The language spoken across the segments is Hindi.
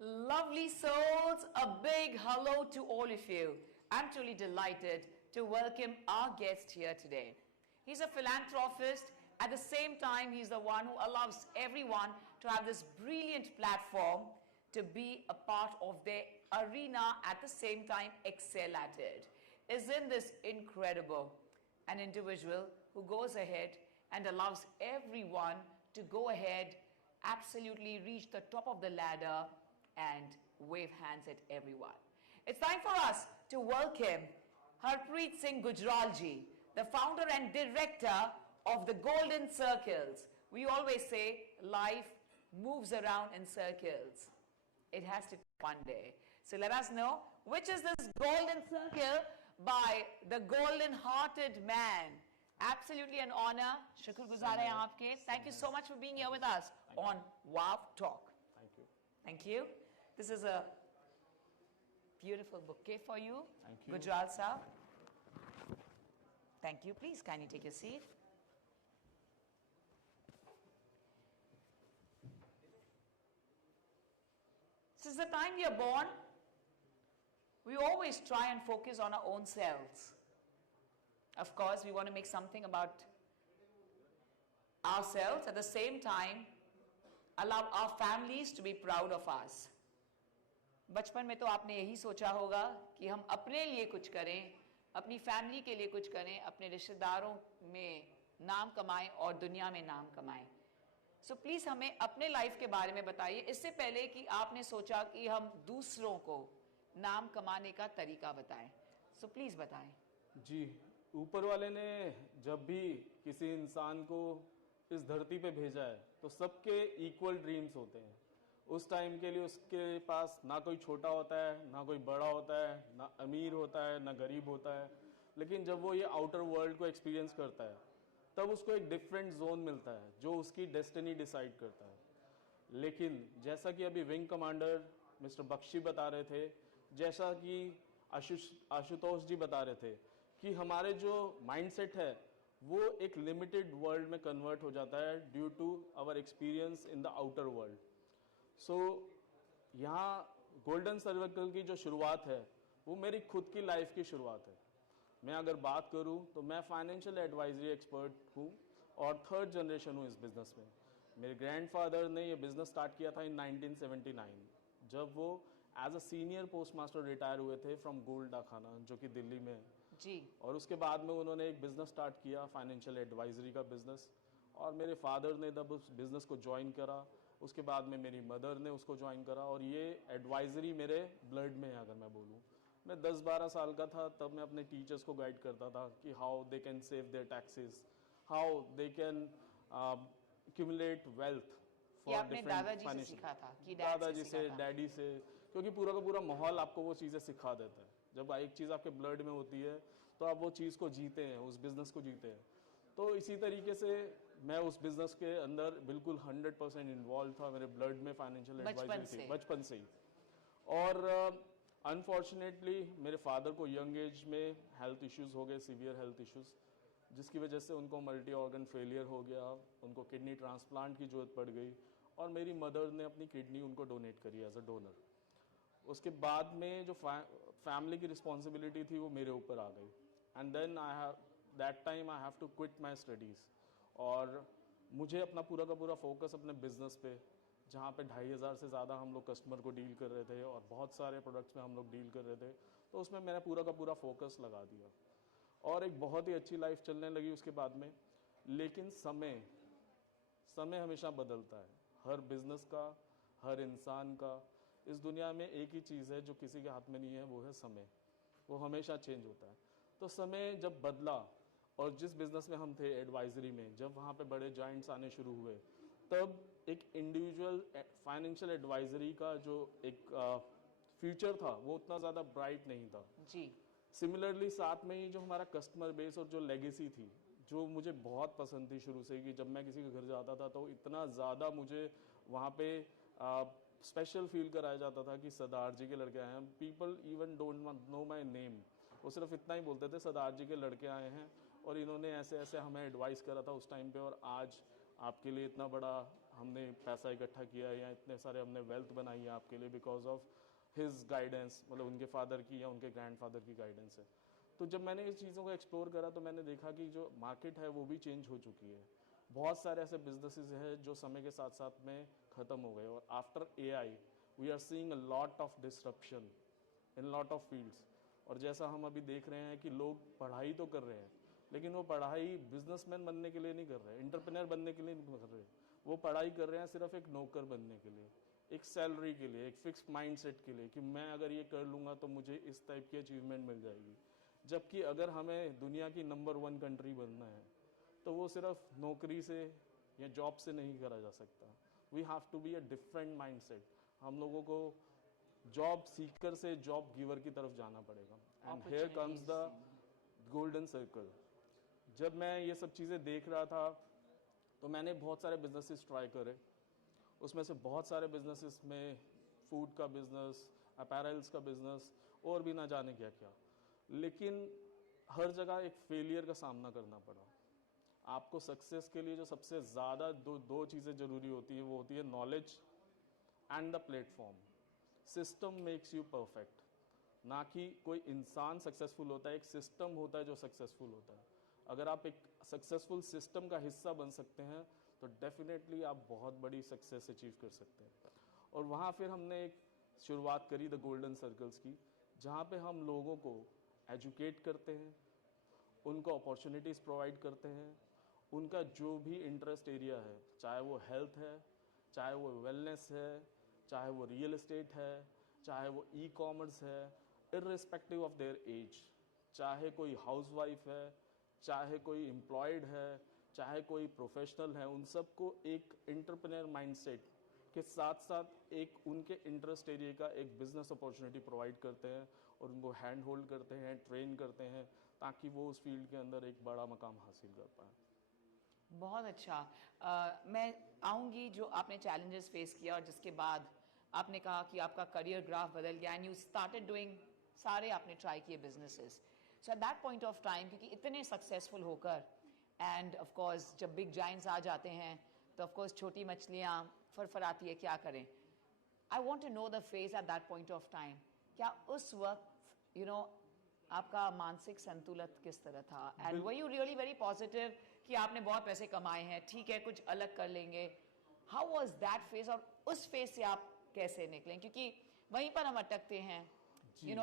Lovely souls, a big hello to all of you. I'm truly delighted to welcome our guest here today. He's a philanthropist. At the same time, he's the one who allows everyone to have this brilliant platform to be a part of their arena, at the same time excel at it. Isn't this incredible? An individual who goes ahead and allows everyone to go ahead, absolutely reach the top of the ladder and wave hands at everyone. It's time for us to welcome Harpreet Singh Gujralji, the founder and director of the Golden Circles. We always say life moves around in circles. It has to one day. So let us know which is this Golden Circle by the golden-hearted man. Absolutely an honor. Shukrguzar hai aapke. Thank you so much for being here with us on Wow Talk. Thank you. Thank you. This is a beautiful bouquet for you. Thank you. Gujral Saab. Thank you. Please, kindly take your seat. Since the time we are born, we always try and focus on our own selves. Of course, we want to make something about ourselves. At the same time, allow our families to be proud of us. बचपन में तो आपने यही सोचा होगा कि हम अपने लिए कुछ करें, अपनी फैमिली के लिए कुछ करें, अपने रिश्तेदारों में नाम कमाएं और दुनिया में नाम कमाएं. So please हमें अपने लाइफ के बारे में बताइए, इससे पहले कि आपने सोचा कि हम दूसरों को नाम कमाने का तरीका बताएं. So please बताएं. जी, ऊपर वाले ने जब भी किसी इंसान को इस धरती पे भेजा है तो सबके इक्वल ड्रीम्स होते हैं. उस टाइम के लिए उसके पास ना कोई छोटा होता है, ना कोई बड़ा होता है, ना अमीर होता है, ना गरीब होता है. लेकिन जब वो ये आउटर वर्ल्ड को एक्सपीरियंस करता है तब उसको एक डिफरेंट जोन मिलता है जो उसकी डेस्टिनी डिसाइड करता है. लेकिन जैसा कि अभी विंग कमांडर मिस्टर बख्शी बता रहे थे, जैसा कि आशुतोष जी बता रहे थे कि हमारे जो माइंडसेट है वो एक लिमिटेड वर्ल्ड में कन्वर्ट हो जाता है due to our experience in the outer world. So यहाँ गोल्डन सर्कल की जो शुरुआत है वो मेरी खुद की लाइफ की शुरुआत है. मैं अगर बात करूँ तो मैं फाइनेंशियल एडवाइजरी एक्सपर्ट हूँ और थर्ड जनरेशन हूँ इस बिज़नेस में. मेरे ग्रैंडफादर ने ये बिज़नेस स्टार्ट किया था इन 1979 जब वो as a senior postmaster retire हुए थे फ्रॉम गोल्ड डाखाना जो कि दिल्ली में है जी. और उसके बाद में उन्होंने एक बिज़नेस स्टार्ट किया फाइनेंशियल एडवाइजरी का बिज़नेस और मेरे फादर ने तब उस बिज़नेस को ज्वाइन करा. उसके बाद में मेरी मदर ने उसको ज्वाइन करा और ये एडवाइजरी मेरे ब्लड में है. अगर मैं बोलूँ मैं 10-12 साल का था तब मैं अपने टीचर्स को गाइड करता था कि how they can save their taxes, how they can accumulate wealth for different financial. दादाजी से, डैडी से, क्योंकि पूरा का पूरा माहौल आपको वो चीज़ें सिखा देता है. जब एक चीज़ आपके ब्लड में होती है तो आप वो चीज़ को जीते हैं, उस बिज़नेस को जीते हैं. तो इसी तरीके से मैं उस बिज़नेस के अंदर बिल्कुल 100% इन्वॉल्व था. मेरे ब्लड में फाइनेंशियल एडवाइजरी थी बचपन से ही. और अनफॉर्चुनेटली मेरे फादर को यंग एज में हेल्थ इश्यूज़ हो गए, सीवियर हेल्थ इश्यूज़, जिसकी वजह से उनको मल्टी ऑर्गन फेलियर हो गया. उनको किडनी ट्रांसप्लांट की ज़रूरत पड़ गई और मेरी मदर ने अपनी किडनी उनको डोनेट करी एज अ डोनर. उसके बाद में जो फैमिली की रिस्पॉन्सिबिलिटी थी वो मेरे ऊपर आ गई. And then I have that time I have to quit my studies और मुझे अपना पूरा का पूरा फोकस अपने बिजनेस पे, जहाँ पे 2500 से ज़्यादा हम लोग कस्टमर को डील कर रहे थे और बहुत सारे प्रोडक्ट्स में हम लोग डील कर रहे थे, तो उसमें मैंने पूरा का पूरा फोकस लगा दिया और एक बहुत ही अच्छी लाइफ चलने लगी उसके बाद में. लेकिन समय हमेशा बदलता है. हर बिजनेस का, हर इंसान का, इस दुनिया में एक ही चीज़ है जो किसी के हाथ में नहीं है, वो है समय. वो हमेशा चेंज होता है. तो समय जब बदला और जिस बिज़नेस में हम थे एडवाइजरी में, जब वहाँ पे बड़े जॉइंट्स आने शुरू हुए तब एक इंडिविजुअल फाइनेंशियल एडवाइजरी का जो एक फ्यूचर था वो उतना ज़्यादा ब्राइट नहीं था जी. सिमिलरली साथ में ही जो हमारा कस्टमर बेस और जो लेगेसी थी जो मुझे बहुत पसंद थी शुरू से, कि जब मैं किसी के घर जाता था तो इतना ज़्यादा मुझे वहाँ पे स्पेशल फील कराया जाता था कि सरदार जी के लड़के आए हैं. People even don't know my name, वो सिर्फ इतना ही बोलते थे सरदार जी के लड़के आए हैं और इन्होंने ऐसे ऐसे हमें एडवाइस करा था उस टाइम पे और आज आपके लिए इतना बड़ा हमने पैसा इकट्ठा किया है या इतने सारे हमने वेल्थ बनाई है आपके लिए बिकॉज ऑफ हिज गाइडेंस, मतलब उनके फादर की या उनके ग्रैंडफादर की गाइडेंस है। तो जब मैंने इस चीज़ों को एक्सप्लोर करा तो मैंने देखा कि जो मार्केट है वो भी चेंज हो चुकी है। बहुत सारे ऐसे बिजनेसेस हैं जो समय के साथ साथ में ख़त्म हो गए, और after AI we are seeing a lot of disruption in lot of fields. और जैसा हम अभी देख रहे हैं कि लोग पढ़ाई तो कर रहे हैं, लेकिन वो पढ़ाई बिजनेसमैन बनने के लिए नहीं कर रहे, एंटरप्रेन्योर बनने के लिए नहीं कर रहे। वो पढ़ाई कर रहे हैं सिर्फ एक नौकर बनने के लिए, एक सैलरी के लिए, एक फिक्स्ड माइंडसेट के लिए कि मैं अगर ये कर लूँगा तो मुझे इस टाइप की अचीवमेंट मिल जाएगी। जबकि अगर हमें दुनिया की नंबर 1 कंट्री बनना है तो वो सिर्फ नौकरी से या जॉब से नहीं करा जा सकता। We have to be a different mindset. हम लोगों को जॉब सीकर से जॉब गिवर की तरफ जाना पड़ेगा। And here comes the golden circle. जब मैं ये सब चीज़ें देख रहा था तो मैंने बहुत सारे बिजनेसेस ट्राई करे। उसमें से बहुत सारे बिजनेसेस में फूड का बिजनेस, अपैरल्स का बिजनेस और भी ना जाने क्या क्या, लेकिन हर जगह एक फेलियर का सामना करना पड़ा। आपको सक्सेस के लिए जो सबसे ज़्यादा दो चीज़ें ज़रूरी होती हैं वो होती है knowledge and the platform. System makes you perfect, ना कि कोई इंसान सक्सेसफुल होता है, एक सिस्टम होता है जो सक्सेसफुल होता है। अगर आप एक सक्सेसफुल सिस्टम का हिस्सा बन सकते हैं तो डेफिनेटली आप बहुत बड़ी सक्सेस अचीव कर सकते हैं। और वहाँ फिर हमने एक शुरुआत करी द गोल्डन सर्कल्स की, जहाँ पे हम लोगों को एजुकेट करते हैं, उनको अपॉर्चुनिटीज़ प्रोवाइड करते हैं, उनका जो भी इंटरेस्ट एरिया है, चाहे वो हेल्थ है, चाहे वो वेलनेस है, चाहे वो रियल एस्टेट है, चाहे वो ई कॉमर्स है, इर्रिस्पेक्टिव ऑफ देयर एज, चाहे कोई हाउसवाइफ है, चाहे कोई एम्प्लॉयड है, चाहे कोई प्रोफेशनल है, उन सबको एक एंटरप्रेन्योर माइंडसेट के साथ साथ एक उनके इंटरेस्ट एरिया का एक बिजनेस अपॉर्चुनिटी प्रोवाइड करते हैं और उनको हैंड होल्ड करते हैं, ट्रेन करते हैं, ताकि वो उस फील्ड के अंदर एक बड़ा मकाम हासिल कर पाए। बहुत अच्छा। मैं आऊँगी जो आपने चैलेंजेस फेस किया और जिसके बाद आपने कहा कि आपका करियर ग्राफ बदल गया एंड यू स्टार्टेड डूइंग, सारे आपने ट्राई किए businesses. So eight that point of time, क्योंकि इतने सक्सेसफुल होकर एंड ऑफ कोर्स जब बिग जाइंट्स आ जाते हैं तो ऑफ कोर्स छोटी मछलियाँ फरफराती है, क्या करें। I want to know the phase at that point of time. क्या उस वक्त आपका मानसिक संतुलन किस तरह था, and were you really very positive कि आपने बहुत पैसे कमाए हैं, ठीक है कुछ अलग कर लेंगे? हाउ वॉज दैट फेज, और उस फेज से आप कैसे निकलें? क्योंकि वहीं पर हम अटकते हैं,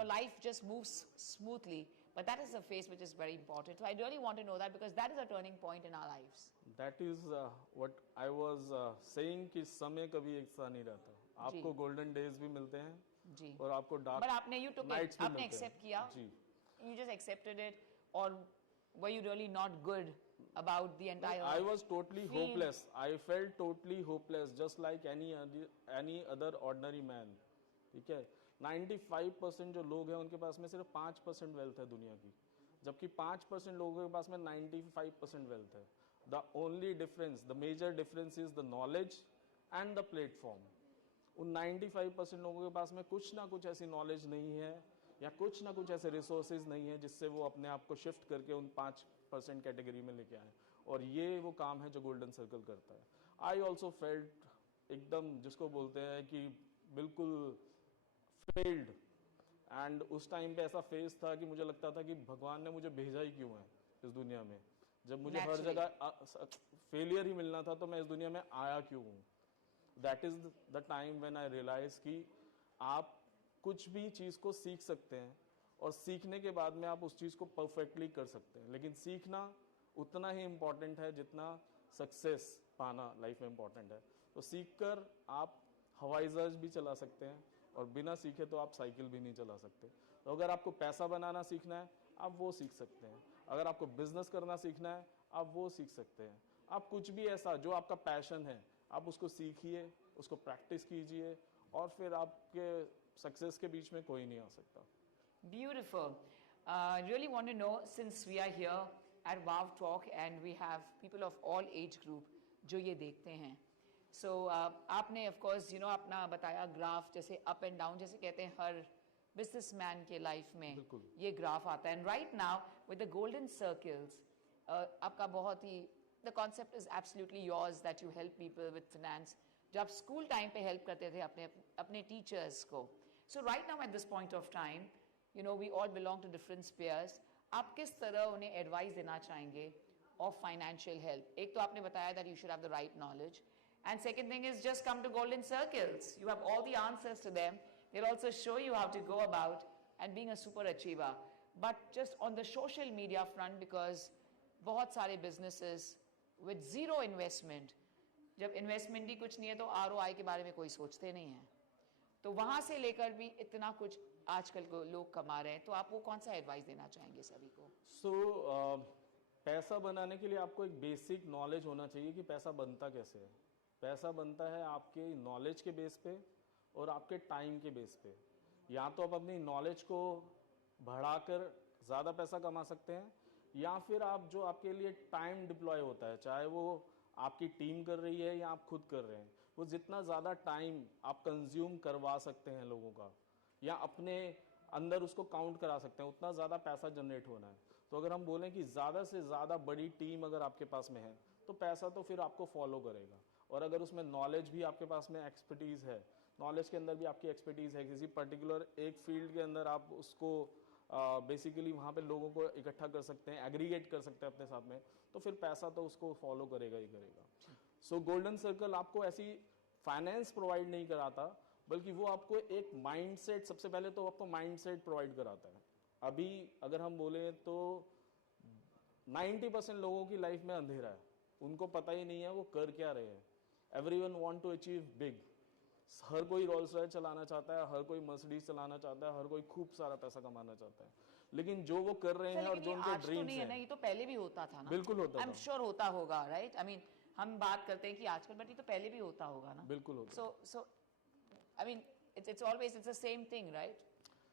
life just moves smoothly, but that is a phase which is very important. So I really want to know that because that is a turning point in our lives. That is what I was saying कि समय कभी एक सा नहीं रहता। आपको गोल्डन डेज भी मिलते हैं जी, और आपको डार्क but आपने you took नाइट्स it, भी आपने मिलते accept हैं। किया, जी, you just accepted it, or were you really not good about the entire I was totally field? hopeless. I felt totally hopeless, just like any other ordinary man. ठीक है, 95% जो लोग हैं उनके पास में सिर्फ 5% वेल्थ है दुनिया की, जबकि 5% लोगों के पास में 95% वेल्थ है। The only difference, the major difference is the knowledge and the platform. उन 95% लोगों के पास में कुछ ना कुछ ऐसी नॉलेज नहीं है या कुछ ना कुछ ऐसे रिसोर्सेज नहीं है जिससे वो अपने आप को शिफ्ट करके उन 5% कैटेगरी में लेके आए, और ये वो काम है जो गोल्डन सर्कल करता है। आई ऑल्सो फेल्ट एकदम जिसको बोलते हैं कि बिल्कुल फेल्ड, एंड उस टाइम पे ऐसा फेज था कि मुझे लगता था कि भगवान ने मुझे भेजा ही क्यों है इस दुनिया में, जब मुझे हर जगह फेलियर ही मिलना था तो मैं इस दुनिया में आया क्यों हूँ। That is the time when I realise कि आप कुछ भी चीज़ को सीख सकते हैं और सीखने के बाद में आप उस चीज़ को परफेक्टली कर सकते हैं, लेकिन सीखना उतना ही इम्पॉर्टेंट है जितना सक्सेस पाना लाइफ में इम्पॉर्टेंट है। तो सीख कर आप हवाई जहाज भी चला सकते हैं और बिना सीखे तो आप साइकिल भी नहीं चला सकते। तो अगर आपको पैसा बनाना सीखना है आप वो सीख सकते हैं, अगर आपको बिजनेस करना सीखना है आप वो सीख सकते हैं। आप कुछ भी ऐसा जो आपका पैशन है आप उसको सीखिए, उसको प्रैक्टिस कीजिए, और फिर आपके सक्सेस के बीच में कोई नहीं आ सकता। Beautiful. Really want to know, since we are here at Wow Talk and we have people of all age group जो ये देखते हैं, so आपने of course अपना बताया ग्राफ, जैसे up and down जैसे कहते हैं हर businessman के लाइफ में ये ग्राफ आता है, and right now with the golden circles आपका बहुत ही the concept is absolutely yours that you help people with finance. जब school time पे help करते थे अपने teachers को. So right now at this point of time, you know, we all belong to different spheres. आप किस तरह उन्हें advice देना चाहेंगे of financial help? एक तो आपने बताया that you should have the right knowledge. And second thing is just come to Golden Circles. You have all the answers to them. They'll also show you how to go about and being a super achiever. But just on the social media front, because बहुत सारे businesses with zero investment, जब investment ही कुछ नहीं है तो ROI के बारे में कोई सोचते नहीं है. तो वहाँ से लेकर भी इतना कुछ आजकल को लोग कमा रहे हैं, तो आप वो कौन सा एडवाइस देना चाहेंगे सभी को? पैसा बनाने के लिए आपको एक बेसिक नॉलेज होना चाहिए कि पैसा बनता कैसे है. पैसा बनता है आपके नॉलेज के बेस पे और आपके टाइम के बेस पे. या तो आप अपनी नॉलेज को बढ़ाकर ज़्यादा पैसा कमा सकते हैं, या फिर आप जो आपके लिए टाइम डिप्लॉय होता है, चाहे वो आपकी टीम कर रही है या आप खुद कर रहे हैं, वो जितना ज़्यादा टाइम आप कंज्यूम करवा सकते हैं लोगों का या अपने अंदर उसको काउंट करा सकते हैं, उतना ज़्यादा पैसा जनरेट होना है. तो अगर हम बोलें कि ज़्यादा से ज़्यादा बड़ी टीम अगर आपके पास में है तो पैसा तो फिर आपको फॉलो करेगा. और अगर उसमें नॉलेज भी आपके पास में एक्सपर्टीज़ है, नॉलेज के अंदर भी आपकी एक्सपर्टीज़ है, किसी पर्टिकुलर एक फील्ड के अंदर आप उसको बेसिकली वहाँ पे लोगों को इकट्ठा कर सकते हैं, एग्रीगेट कर सकते हैं अपने साथ में, तो फिर पैसा तो उसको फॉलो करेगा ही करेगा. सो गोल्डन सर्कल आपको ऐसी फाइनेंस प्रोवाइड नहीं कराता, बल्कि वो आपको एक माइंडसेट, सबसे पहले तो आपको माइंडसेट प्रोवाइड कराता है. अभी अगर हम बोले तो 90% लोगों की लाइफ में अंधेरा है, उनको पता ही नहीं है वो कर क्या रहे हैं. Everyone want to achieve big. हर कोई रोल्स रॉयस चलाना चाहता है, हर कोई मर्सिडीज चलाना चाहता है, हर कोई खूब सारा पैसा कमाना चाहता है, लेकिन जो वो कर रहे हैं और जो उनके ड्रीम्स हैं, नहीं, ये तो पहले भी होता था ना. बिल्कुल होता था. आई एम श्योर होता होगा, राइट? आई मीन हम बात करते हैं कि आजकल, बट ये तो पहले भी होता होगा ना. बिल्कुल होता. So I mean it's always the same thing, right?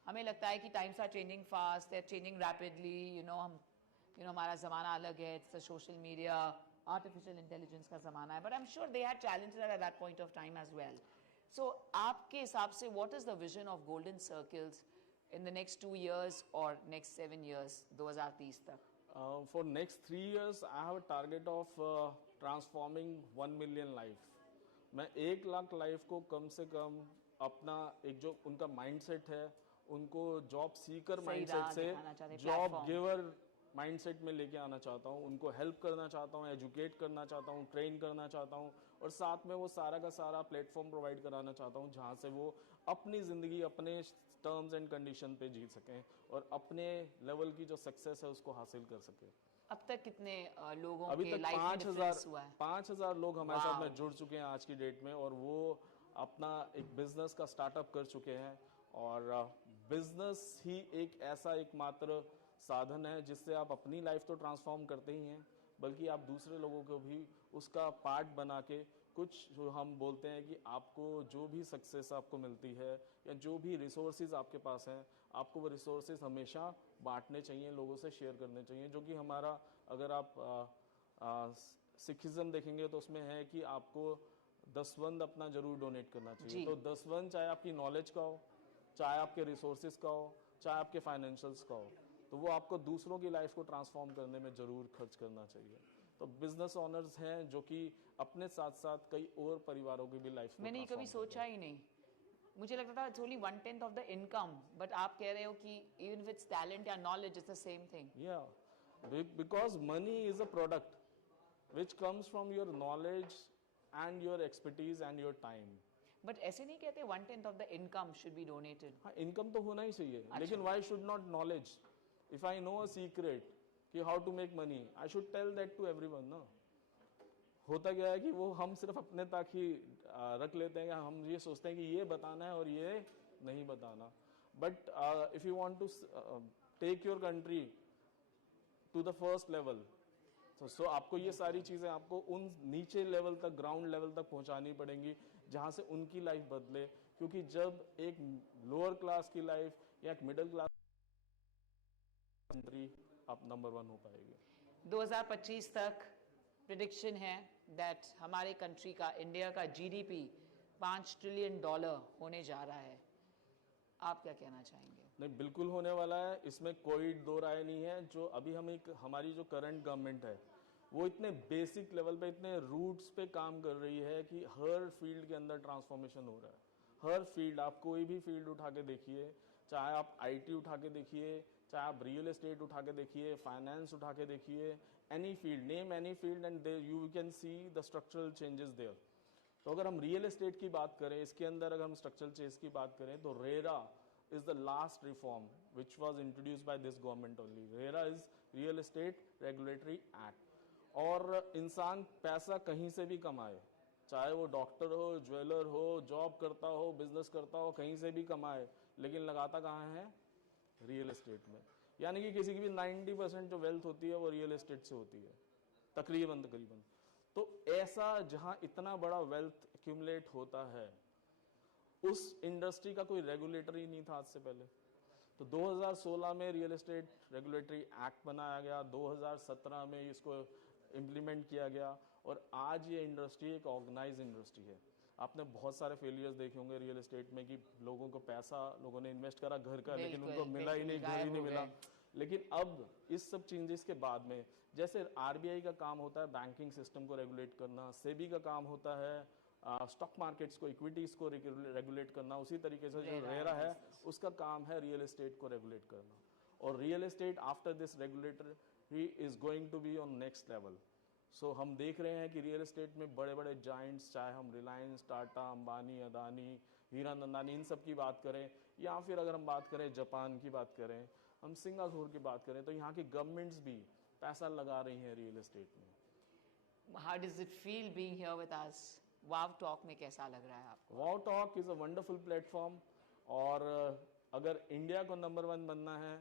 हमें लगता है कि times are changing fast, they are changing rapidly. You know हमारा ज़माना अलग है, it's the social media, artificial intelligence का ज़माना है, but I am sure they had challenges at that point of time as well. So आपके हिसाब से what is the vision of golden circles in the next 2 years or next 7 years, 2030 तक? For next 3 years, I have a target of transforming 1 million life. मैं 1 लाख लाइफ को कम से कम अपना एक जो उनका माइंडसेट है, उनको जॉब सीकर माइंडसेट से जॉब गिवर माइंडसेट में लेके आना चाहता हूँ. उनको हेल्प करना चाहता हूँ, एजुकेट करना चाहता हूँ, ट्रेन करना चाहता हूँ, और साथ में वो सारा का सारा प्लेटफॉर्म प्रोवाइड कराना चाहता हूँ जहाँ से वो अपनी ज़िंदगी अपने टर्म्स एंड कंडीशन पे जी सकें और अपने लेवल की जो सक्सेस है उसको हासिल कर सकें. अब तक कितने लोगों अभी के तक लाइफ में डिफरेंस हुआ है? 5,000 लोग हमारे साथ में जुड़ चुके हैं आज की डेट में, और वो अपना एक बिजनेस का स्टार्टअप कर चुके हैं. और बिजनेस ही एक ऐसा एकमात्र साधन है जिससे आप अपनी लाइफ तो ट्रांसफॉर्म करते ही हैं, बल्कि आप दूसरे लोगों को भी उसका पार्ट बना के कुछ, जो हम बोलते हैं कि आपको जो भी सक्सेस आपको मिलती है या जो भी रिसोर्सेज आपके पास हैं, आपको वो रिसोर्सेज हमेशा बांटने चाहिए, लोगों से शेयर करने चाहिए. जो कि हमारा, अगर आप सिखिज्म देखेंगे तो उसमें है कि आपको दसवंद अपना जरूर डोनेट करना चाहिए. तो दसवंद चाहे आपकी नॉलेज का हो, चाहे आपके रिसोर्सेज का हो, चाहे आपके फाइनेंशियल्स का हो, तो वो आपको दूसरों की लाइफ को ट्रांसफॉर्म करने में जरूर खर्च करना चाहिए. तो बिजनेस ओनर्स हैं जो कि अपने साथ साथ कई और परिवारों की भी लाइफ. मैंने कभी सोचा ही नहीं, मुझे लगता था it's only 1/10 of the income, but आप कह रहे हो कि इवन विद टैलेंट या knowledge it's the same thing. या because money is a product which comes from your knowledge and your expertise and your time. But ऐसे नहीं कहते 1/10 of the income should be donated. हाँ, इनकम तो होना ही चाहिए, लेकिन why should not knowledge? If I know a secret कि how to make money, I should tell that to everyone ना. होता क्या है कि वो हम सिर्फ अपने तक ही रख लेते हैं, हम ये सोचते हैं कि ये बताना है और ये नहीं बताना. But if you want to take your country to the first level, so आपको ये सारी चीजें आपको उन नीचे लेवल तक, ग्राउंड लेवल तक पहुंचानी पड़ेंगी जहां से उनकी लाइफ बदले. क्योंकि जब एक लोअर क्लास की लाइफ या एक मिडिल क्लास कंट्री आप नंबर 1 हो पाएगी. 2025 तक प्रिडिक्शन है दैट हमारे कंट्री का, इंडिया का जीडीपी $5 ट्रिलियन होने जा रहा है. आप क्या कहना चाहेंगे? नहीं, बिल्कुल होने वाला है, इसमें कोई दो राय नहीं है. जो अभी हम एक हमारी जो करंट गवर्नमेंट है वो इतने बेसिक लेवल पे, इतने रूट्स पे काम कर रही है कि हर फील्ड के अंदर ट्रांसफॉर्मेशन हो रहा है। हर फील्ड, आप कोई भी फील्ड उठा के देखिए, चाहे आप आईटी उठा के देखिए, चाहे आप रियल एस्टेट उठा के देखिए, फाइनेंस उठा के देखिए, any field, name any field and you can see the structural changes there. तो अगर हम रियल एस्टेट की बात करें, इसके अंदर अगर हम स्ट्रक्चरल चेंज की बात करें, तो RERA is the last reform which was introduced by this government only. RERA is Real Estate Regulatory Act. और इंसान पैसा कहीं से भी कमाए, चाहे वो डॉक्टर हो, ज्वेलर हो, जॉब करता हो, बिजनेस करता हो, कहीं से भी कमाए, लेकिन लगाता कहाँ है? रियल एस्टेट में। यानी कि किसी की भी 90% जो वेल्थ होती है वो रियल एस्टेट से होती है, तकरीबन तकरीबन। तो ऐसा जहाँ इतना बड़ा वेल्थ एक्यूमुलेट होता है, उस इंडस्ट्री का कोई रेगुलेटर ही नहीं था आज से पहले। तो 2016 में रियल एस्टेट रेगुलेटरी एक्ट बनाया गया, 2017 में इसको इम्प्लीमेंट किया गया, और आज ये इंडस्ट्री एक ऑर्गेनाइज इंडस्ट्री है। आपने बहुत सारे फेलियर्स देखे होंगे रियल एस्टेट में कि लोगों को पैसा, लोगों ने इन्वेस्ट करा घर का, लेकिन उनको मिला ही नहीं, घर ही नहीं मिला। लेकिन अब इस सब चेंजेस के बाद में, जैसे आरबीआई का काम होता है बैंकिंग सिस्टम को रेगुलेट करना, सेबी का काम होता है स्टॉक मार्केट्स को, इक्विटीज को रेगुलेट करना, उसी तरीके से जो रेरा है उसका काम है रियल एस्टेट को रेगुलेट करना। और real estate after this regulator he is going to be on next level. So हम देख रहे हैं कि रियल एस्टेट में बड़े बड़े जाइंट्स, चाहे हम रिलायंस, टाटा, अंबानी, अदानी, हीरा नंदानी, इन सब की बात करें, या फिर अगर हम बात करें जापान की बात करें, हम सिंगापुर की बात करें, तो यहाँ की गवर्नमेंट्स भी पैसा लगा रही हैं रियल एस्टेट में। How does it feel being here with us? Wow Talk में कैसा लग रहा है आपको? Wow Talk is a wonderful platform, और अगर इंडिया को नंबर 1 बनना है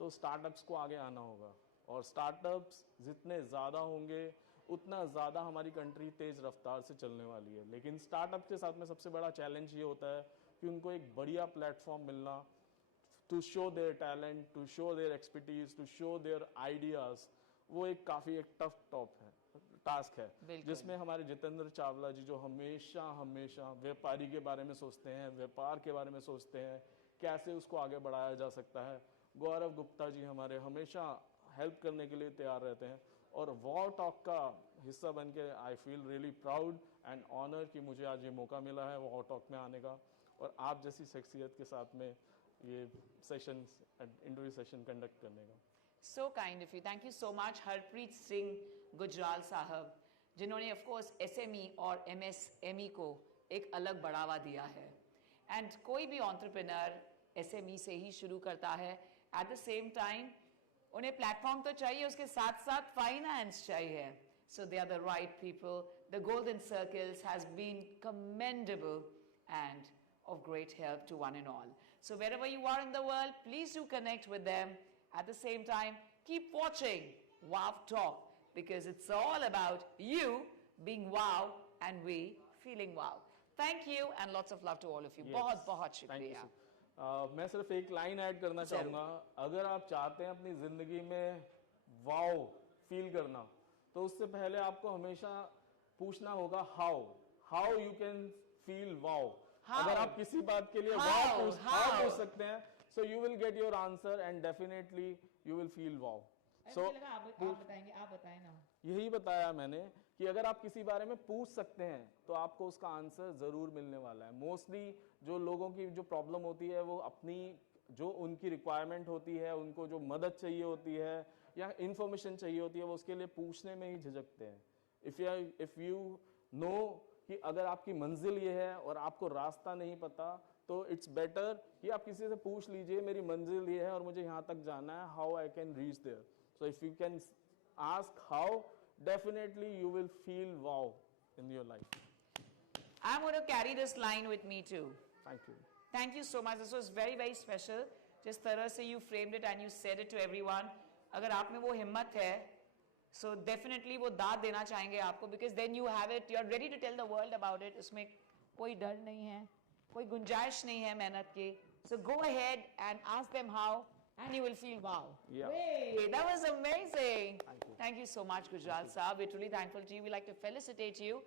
तो स्टार्टअप्स को आगे आना होगा, और स्टार्टअप्स जितने ज़्यादा होंगे उतना ज़्यादा हमारी कंट्री तेज़ रफ्तार से चलने वाली है। लेकिन स्टार्टअप के साथ में सबसे बड़ा चैलेंज ये होता है कि उनको एक बढ़िया प्लेटफॉर्म मिलना, to show their talent, to show their expertise, to show their ideas, वो एक काफ़ी एक टफ टास्क है, जिसमें हमारे जितेंद्र चावला जी जो हमेशा हमेशा व्यापारी के बारे में सोचते हैं, व्यापार के बारे में सोचते हैं, कैसे उसको आगे बढ़ाया जा सकता है। गौरव गुप्ता जी हमारे हमेशा हेल्प करने के लिए तैयार रहते हैं, और वाव टॉक का हिस्सा बन के I feel really proud and honour कि मुझे आज ये मौका मिला है वाव टॉक में आने का, और आप जैसी शख्सियत के साथ में ये सेशन, इंटरव्यू सेशन कंडक्ट करने का। So kind of you. Thank you so much, Harpreet Singh Gujral साहब, जिन्होंने of course SME और MSME को एक अलग बढ़ावा दिया है। And कोई भी entrepreneur SME से ही शुरू करता है, at the same time उन्हें प्लेटफॉर्म तो चाहिए, उसके साथ साथ फाइनेंस चाहिए। So they are the right people. The Golden Circles has been commendable and of great help to one and all. So wherever you are in the world, please do connect with them. At the same time, keep watching Wow Talk, because it's all about you being wow and we feeling wow. Thank you and lots of love to all of you. बहुत बहुत शुक्रिया। मैं सिर्फ एक लाइन ऐड करना चाहूँगा, अगर आप चाहते हैं अपनी ज़िंदगी में वाव फील करना, तो उससे पहले आपको हमेशा पूछना होगा हाउ यू कैन फील वाव। अगर आप किसी बात के लिए वाव पूछ सकते हैं, so you will get your answer and definitely you will feel wow. So आप बताएंगे, आप बताएं ना। यही बताया मैंने कि अगर आप किसी बारे में पूछ सकते हैं तो आपको उसका आंसर जरूर मिलने वाला है। मोस्टली जो लोगों की जो प्रॉब्लम होती है, वो अपनी जो उनकी रिक्वायरमेंट होती है, उनको जो मदद चाहिए होती है या इंफॉर्मेशन चाहिए होती है, वो उसके लिए पूछने में ही झिझकते हैं। इफ यू नो कि अगर आपकी मंजिल ये है और आपको रास्ता नहीं पता, तो इट्स बेटर कि आप किसी से पूछ लीजिए मेरी मंजिल ये है और मुझे यहाँ तक जाना है, how I can reach there. So if you can ask how, definitely you will feel wow in your life. I'm going to carry this line with me too. Thank you. Thank you so much. This was very very special. जिस तरह से you framed it and you said it to everyone. अगर आप में वो हिम्मत है, so definitely वो दाद देना चाहेंगे आपको, because then you have it, you are ready to tell the world about it. उसमें कोई डर नहीं है, कोई गुंजाइश नहीं है मेहनत की. So go ahead and ask them how, and you will feel wow. Yeah. Hey, that was amazing. Thank you. Thank you so much, Gujral Saab. We're truly thankful to you. We'd like to felicitate you